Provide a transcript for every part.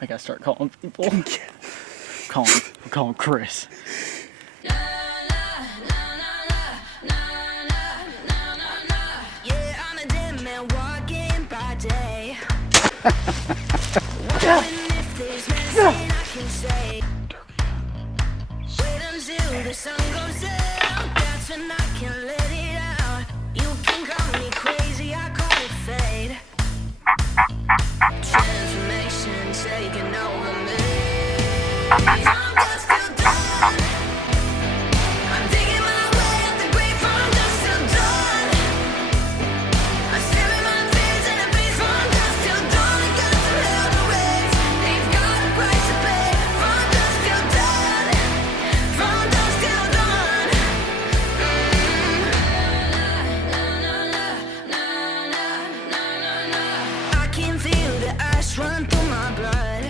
I gotta start calling people. calling Chris. Yeah, I'm a dead man walking by day. Wondering if there's medicine I can say. Wait until the sun goes out, that's when I can let it out. You can call me crazy, I call it fate. Transformation taking over me. From dusk till dawn, I'm digging my way up the grave. From dusk till dawn, I'm staring my fears in the face. From dusk till dawn, I got some hell to raise. They've got a price to pay. From dusk till dawn, from dusk till dawn. I can feel the ice run through my blood.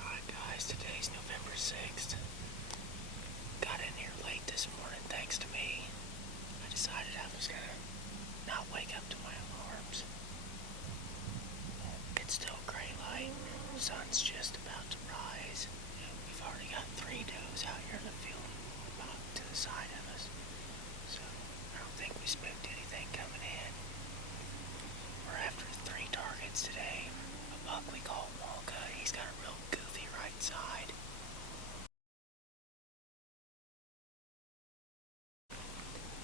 Alright guys, today's November 6th. Got in here late this morning thanks to me. I decided I was gonna not wake up to my alarms. It's still gray light, sun's just about to rise. We've already got 3 does out here in the field about to the side of us. So I don't think we spooked anything coming in. We're after 3 targets today. A buck we call Wonka, he's got a real goofy right side.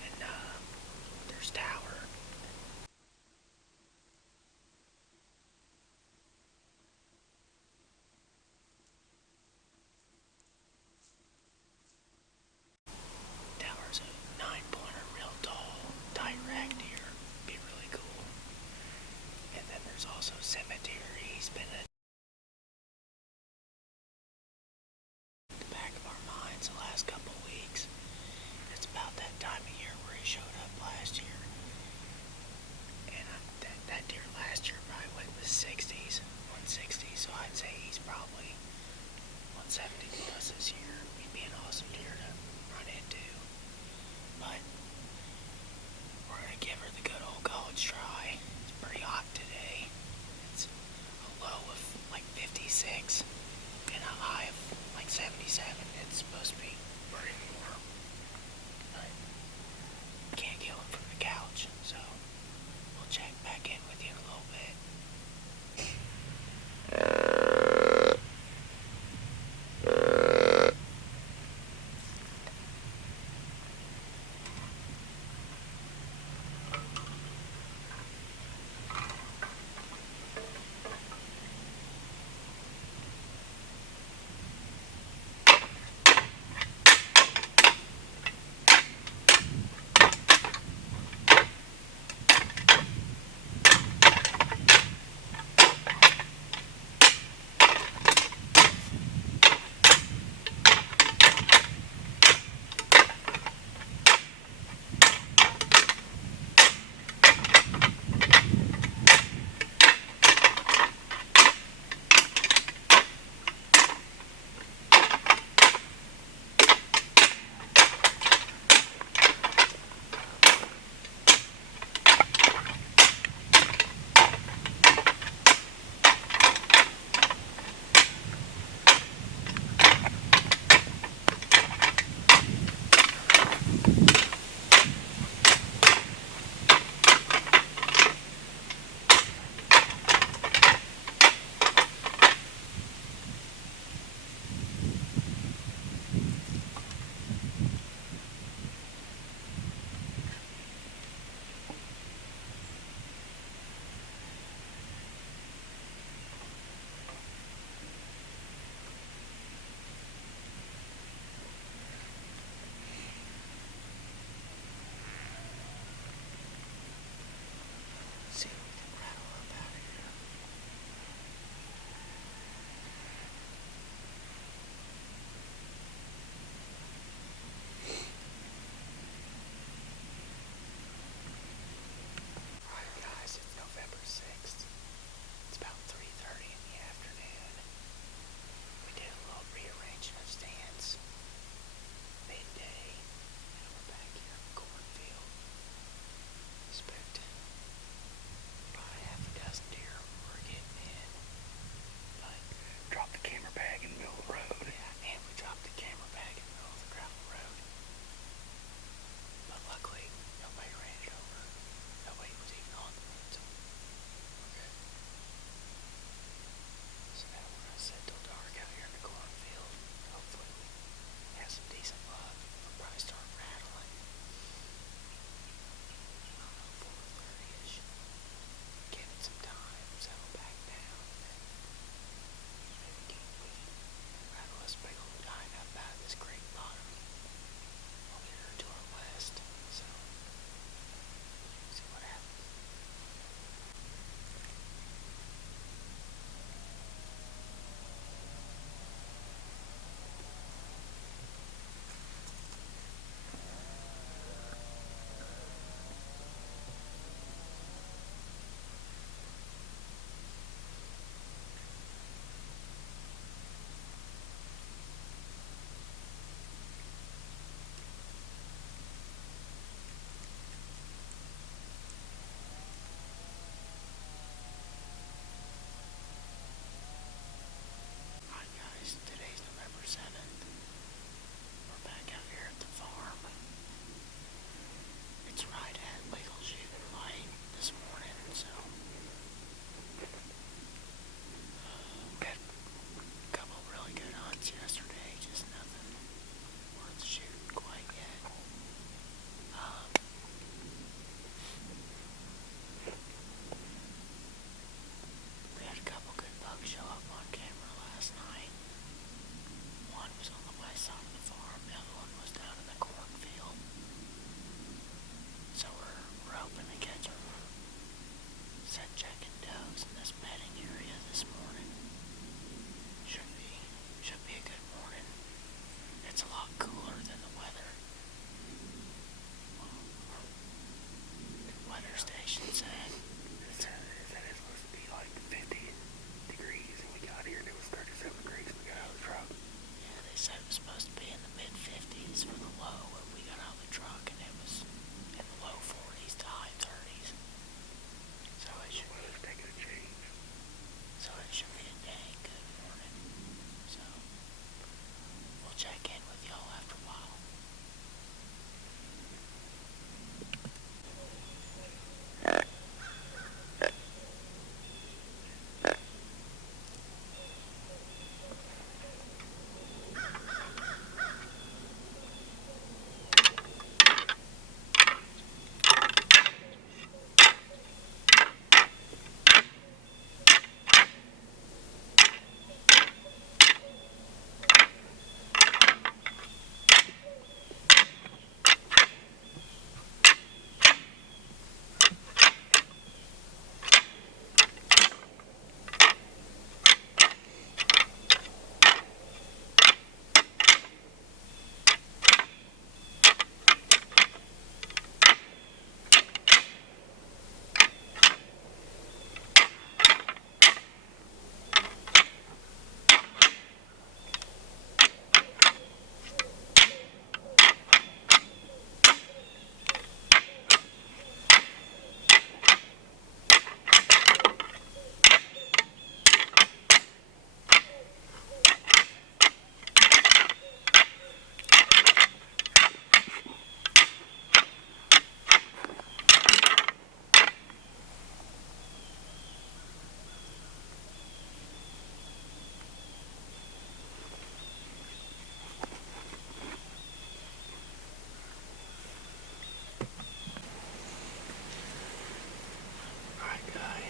And there's Tower. Tower's a 9-pointer, real tall, tight rack deer. Be really cool. And then there's also Cemetery. He's been at the back of our minds the last couple weeks. It's about that time of year where he showed up last year. And that deer last year probably went in the 60s, 160, so I'd say he's probably 170 plus this year. He'd be an awesome deer to run into. But we're going to give her the good old college try. It's pretty hot today. It's a low of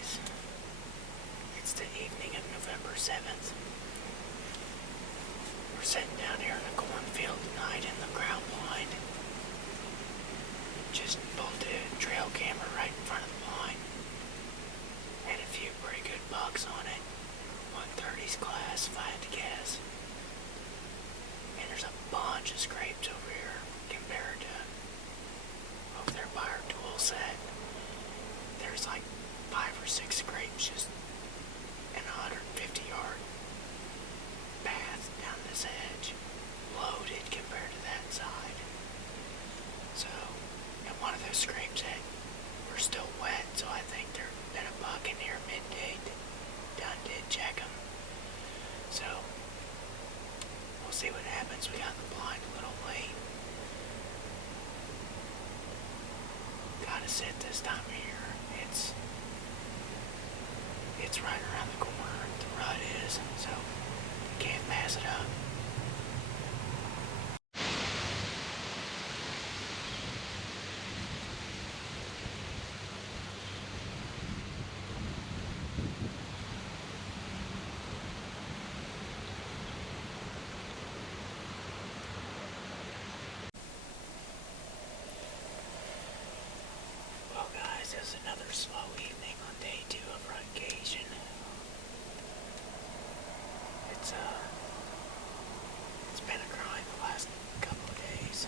guys. It's the evening of November 7th. We're sitting down here in a cornfield tonight in the ground blind. Just pulled the trail camera right in front of the blind. Had a few pretty good bucks on it. 130s class, if I had to guess. And there's a bunch of scrapes over here compared to over there by our tool set. There's like 5 or 6 scrapes just in a 150-yard path down this edge, loaded compared to that side. So, and one of those scrapes that were still wet, so I think there'd been a buck in here midday. Did check them. So, we'll see what happens. We got the blind a little late. Gotta sit this time of year. It's right around the corner. The rut is, so can't pass it up. Well, guys, this is another slow evening on day 2 of rutcation. It's been a grind the last couple of days.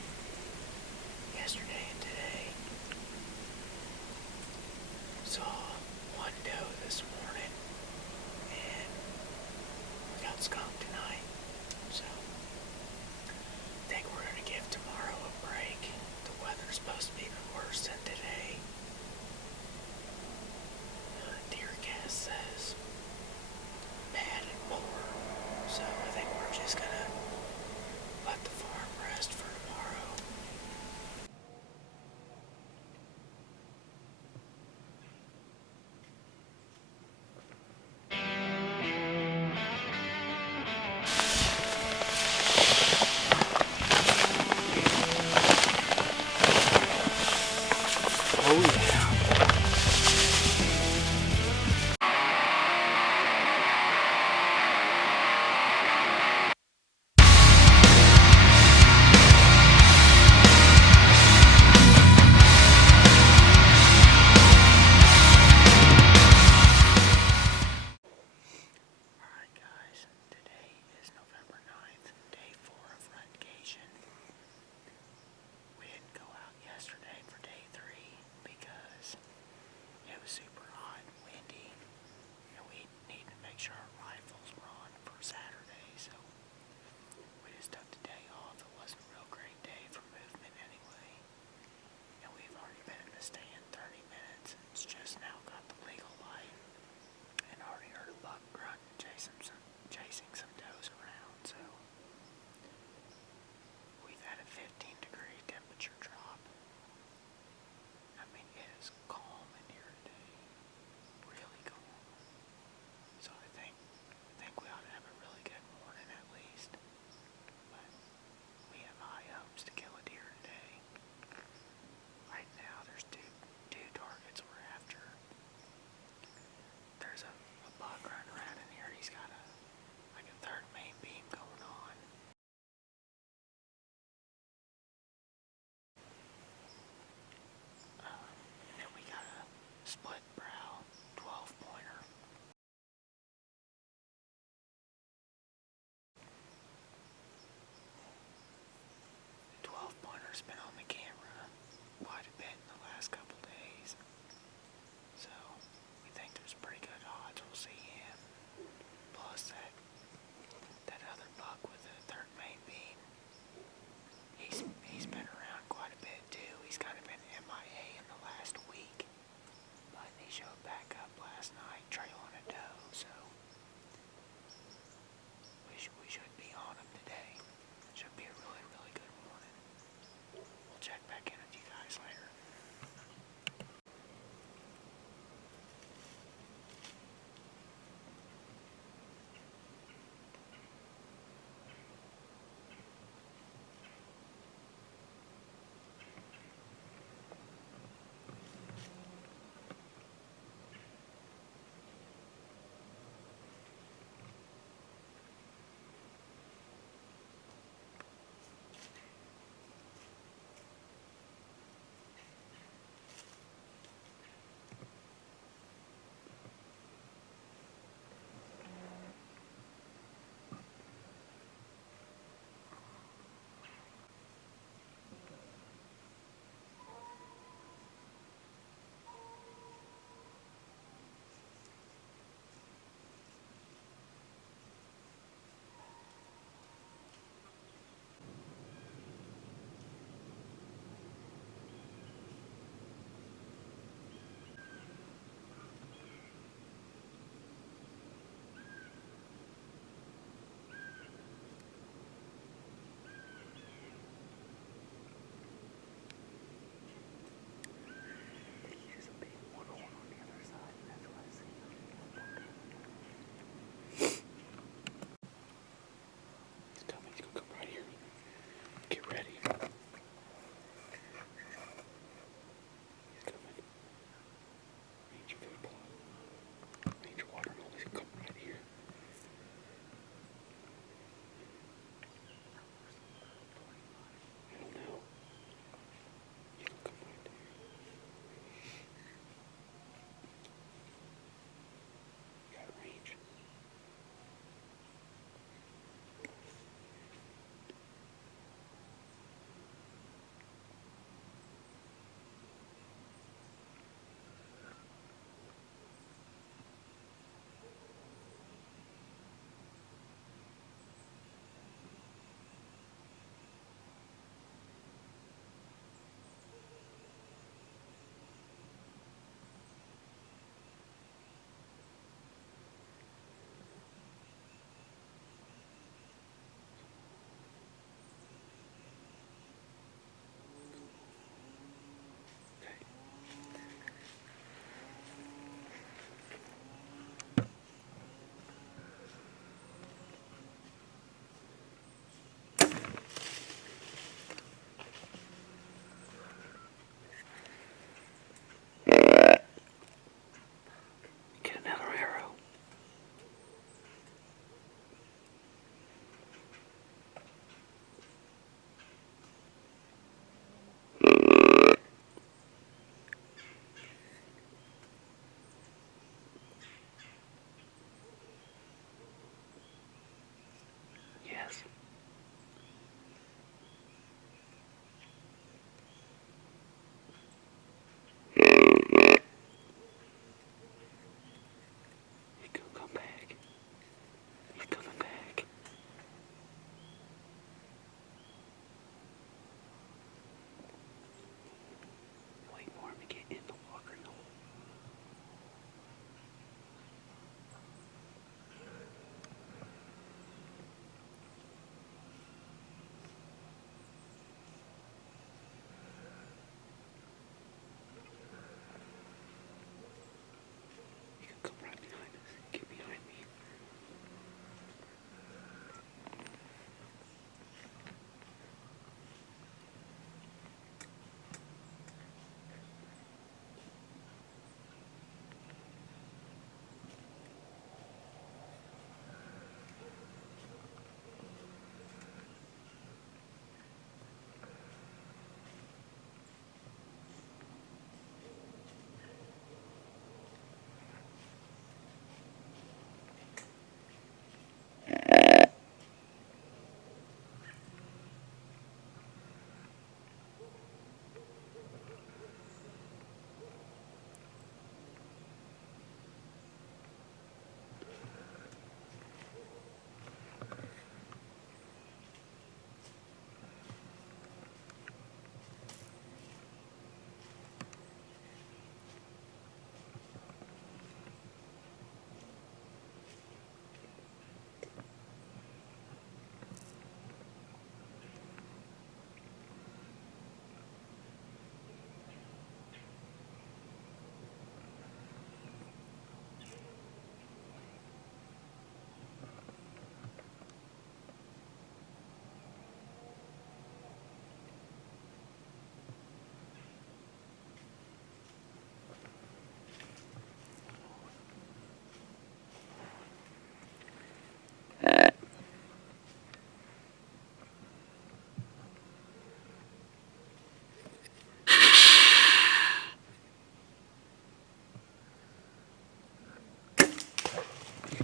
Yesterday and today. Saw one doe this morning, and we got skunk tonight. So, I think we're gonna give tomorrow a break. The weather's supposed to be even worse than today.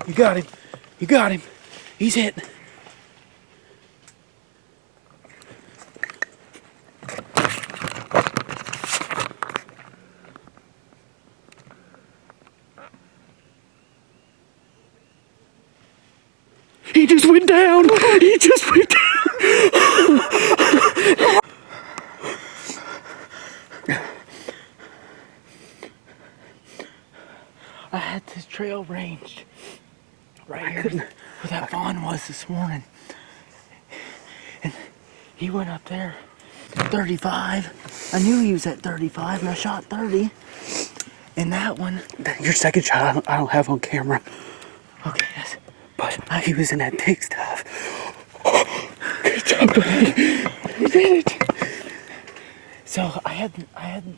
You got him. You got him. He's hit. He just went down. He just went down. I had this trail ranged right here where that fawn was this morning. And he went up there 35. I knew he was at 35 and I shot 30. And that one, Your second shot, I don't have on camera. okay, yes. But he was in that thick stuff. Good job, buddy. You did it. So I had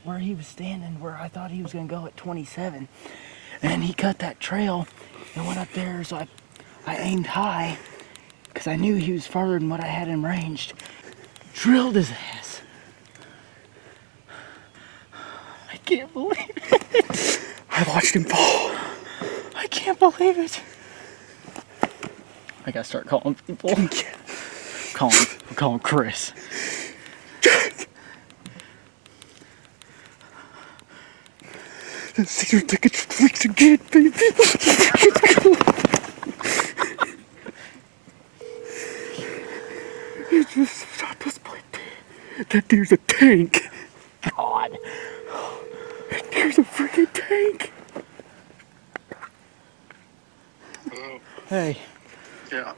where he was standing where I thought he was gonna go at 27. And he cut that trail and went up there, so I aimed high because I knew he was farther than what I had him ranged. Drilled his ass. I can't believe it. I watched him fall. I can't believe it. I gotta start calling people. Calling Chris. See your ticket freaks again, baby. You just shot the split. That deer's a tank. God. That deer's a freaking tank. Hey, Yeah.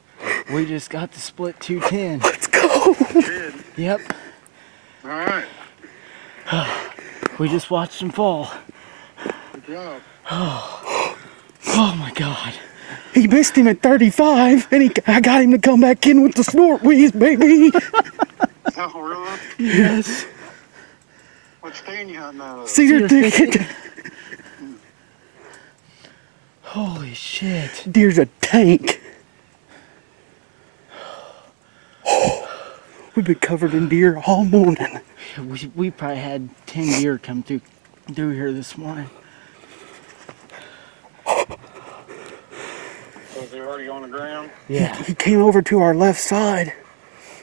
we just got the split 210. Let's go. Good. Yep. All right. We just watched him fall. Good job. Oh my God. He missed him at 35, and I got him to come back in with the snort wheeze, baby. Oh, really? Yes. What stand you hunting out of? Cedar thicket. Holy shit. Deer's a tank. We've been covered in deer all morning. We probably had 10 deer come through here this morning. Was he already on the ground? Yeah. He came over to our left side,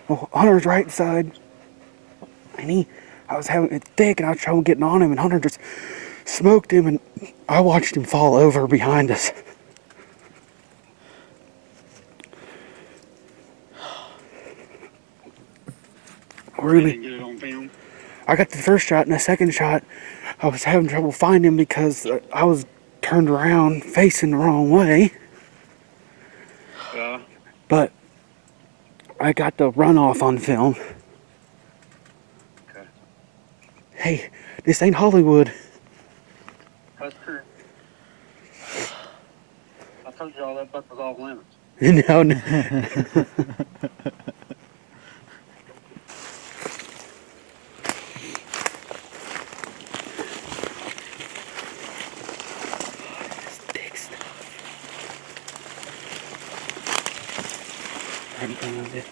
well, Hunter's right side, and I was having it thick, and I was trying getting on him, and Hunter just smoked him, and I watched him fall over behind us. You Really, didn't get it on film? I got the first shot, and the second shot, I was having trouble finding him because I was turned around facing the wrong way. Yeah. But I got the runoff on film. Okay. Hey, this ain't Hollywood. That's true. I told you all that buck was off limits. No, no. Thick stuff. Right in front of it.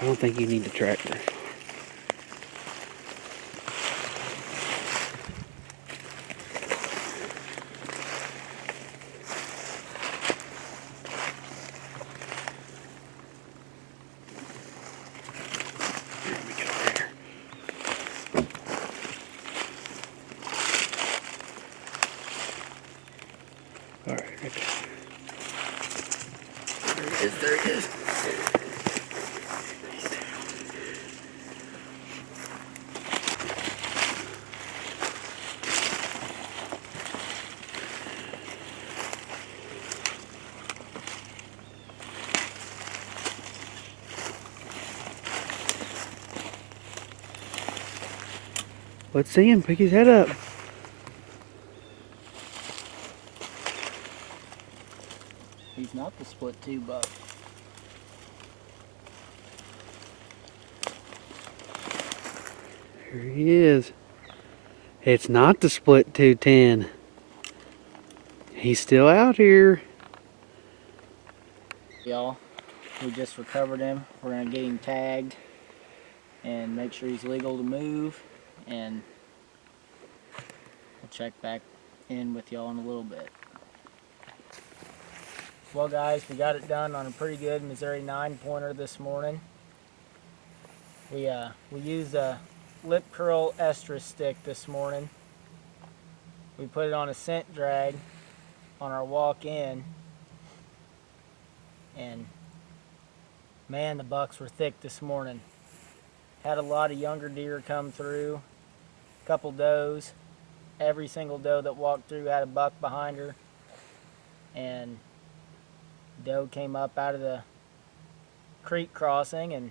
I don't think you need the tractor. Here, let me get over here. All right, right there. There he is, there he is. Let's see him pick his head up. He's not the split 2 buck. Here he is. It's not the split 210. He's still out here. Y'all, We just recovered him. We're gonna get him tagged and make sure he's legal to move, and we'll check back in with y'all in a little bit. Well guys, we got it done on a pretty good Missouri 9-pointer this morning. We used a lip curl estrus stick this morning. We put it on a scent drag on our walk in, and man, the bucks were thick this morning. Had a lot of younger deer come through, a couple does. Every single doe that walked through had a buck behind her, and doe came up out of the creek crossing, and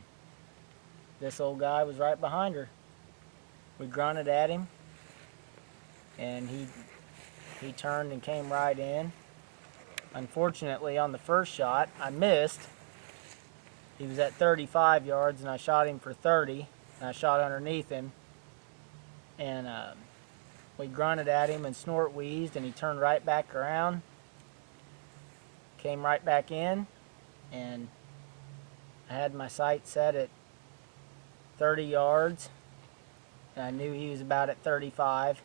this old guy was right behind her. We grunted at him, and he turned and came right in. Unfortunately, on the first shot, I missed. He was at 35 yards, and I shot him for 30, and I shot underneath him, and we grunted at him and snort wheezed, and he turned right back around, came right back in, and I had my sight set at 30 yards, and I knew he was about at 35,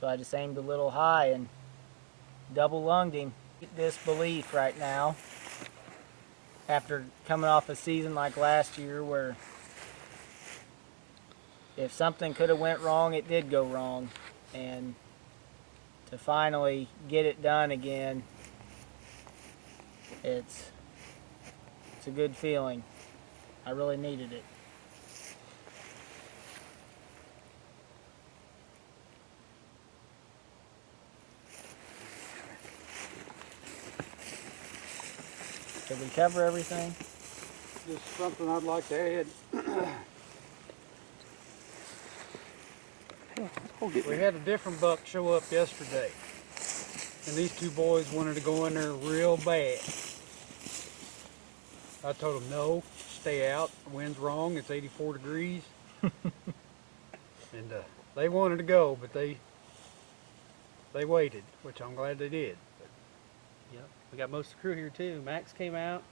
so I just aimed a little high and double lunged him. Disbelief right now after coming off a season like last year where if something could have went wrong, it did go wrong, and to finally get it done again, it's a good feeling. I really needed it. Did we cover everything? Just something I'd like to add. We had a different buck show up yesterday, and these two boys wanted to go in there real bad. I told them, no, stay out, the wind's wrong, it's 84 degrees. And they wanted to go, but they waited, which I'm glad they did. Yep, we got most of the crew here too. Max came out,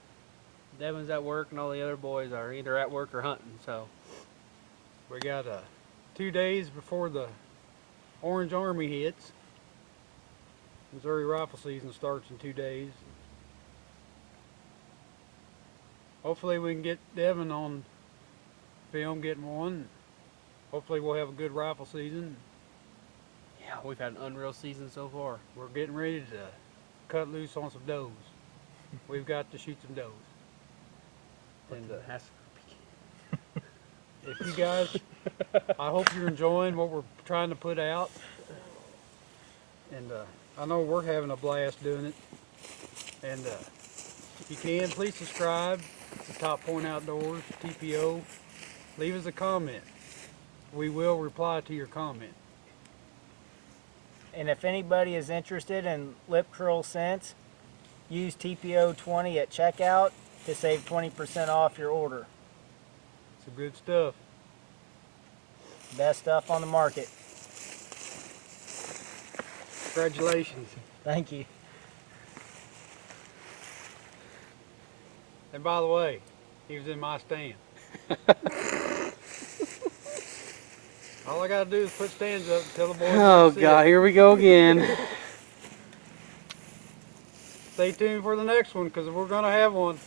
Devin's at work, and all the other boys are either at work or hunting, so. We got 2 days before the Orange Army hits. Missouri rifle season starts in 2 days. Hopefully we can get Devin on film getting one. Hopefully we'll have a good rifle season. Yeah, we've had an unreal season so far. We're getting ready to cut loose on some does. We've got to shoot some does. And If you guys, I hope you're enjoying what we're trying to put out. And I know we're having a blast doing it. And if you can, please subscribe to Top Point Outdoors, TPO. Leave us a comment. We will reply to your comment. And if anybody is interested in lip curl scents, use TPO20 at checkout to save 20% off your order. Some good stuff. Best stuff on the market. Congratulations. Thank you. And by the way, he was in my stand. All I gotta do is put stands up and tell the boys. Oh to God, sit. here we go again. Stay tuned for the next one because we're gonna have one.